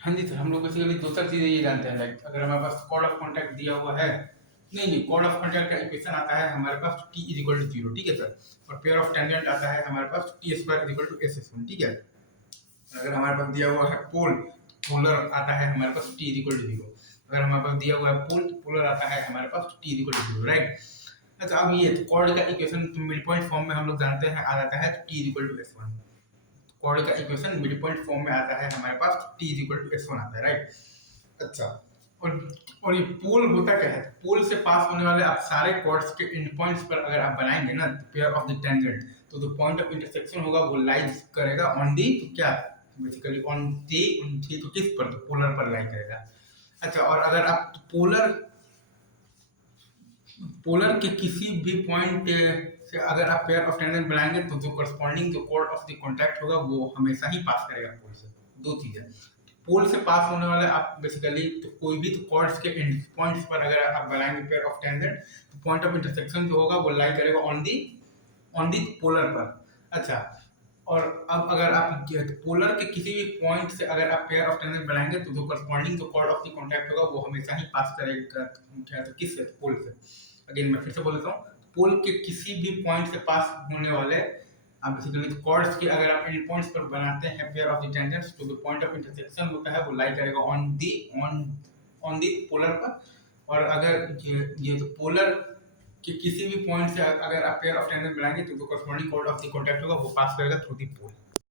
हाँ जी सर, हम लोग बेसिकली दो चार चीज़ें ये जानते हैं, लाइक अगर हमारे पास कोड ऑफ कॉन्टैक्ट दिया हुआ है, नहीं कोड ऑफ कॉन्टैक्ट का इक्वेशन आता है हमारे पास t is equal to zero, ठीक है सर। और पेयर ऑफ टेंजेंट आता है हमारे पास T square is equal to S S one, ठीक है। अगर हमारे पास दिया हुआ है पोल, पोलर आता है हमारे पास t is equal to zero. अगर हमारे पास दिया हुआ है पोल, पोलर आता है हमारे पास t is equal to zero, right. अच्छा, अब ये कॉर्ड का इक्वेशन मिड पॉइंट फॉर्म में हम लोग जानते हैं आ जाता है t is equal to S one. Cord का इक्वेशन मिड पॉइंट फॉर्म में आता है हमारे पास t is equal to S one आता है, राइट। अच्छा, और और ये पोल होता क्या है, पोल से पास होने वाले आप सारे कॉर्ड्स के एंड पॉइंट्स पर अगर आप बनाएंगे ना पेयर ऑफ द टेंजेंट, तो जो पॉइंट ऑफ इंटरसेक्शन होगा वो लाइज करेगा ऑन दी, तो क्या बेसिकली ऑन दी, तो किस पर, तो पोलर पर लाई करेगा। अच्छा, और अगर आप पोलर पोलर के किसी भी पॉइंट से अगर आप पेयर ऑफ टेंजेंट बनाएंगे तो जो करस्पॉन्डिंग जो कोड ऑफ द कॉन्टैक्ट होगा वो हमेशा ही पास करेगा पोल से। दो चीजें, पोल से पास होने वाले आप बेसिकली तो कोई भी तो कॉर्ड्स के एंड पॉइंट्स पर अगर आप बनाएंगे पेयर ऑफ टेंजेंट, तो पॉइंट ऑफ इंटरसेक्शन जो होगा वो लाई करेगा ऑन दी पोलर पर। अच्छा, और अब अगर आप पोलर के किसी भी पॉइंट से अगर आप पेयर ऑफ टेंजेंट बनाएंगे तो जो करस्पॉन्डिंग जो कॉर्ड ऑफ द कॉन्टैक्ट होगा वो हमेशा ही पास करेगा, क्या तो किससे, पोल से। अगेन मैं फिर से बोल देता हूँ, पोल के किसी भी पॉइंट से पास होने वाले आप बेसिकली कॉर्ड्स के अगर आप एंड पॉइंट्स पर बनाते हैं पेयर ऑफ द टेंजेंट्स, तो जो पॉइंट ऑफ इंटरसेक्शन होता है वो लाई करेगा ऑन दी पोलर पर। और अगर ये जो पोलर कि किसी भी पॉइंट से अगर आप पेयर ऑफ टेंजेंट बनाएंगे तो जो corresponding cord of the contact होगा वो पास करेगा थ्रू दी पोल।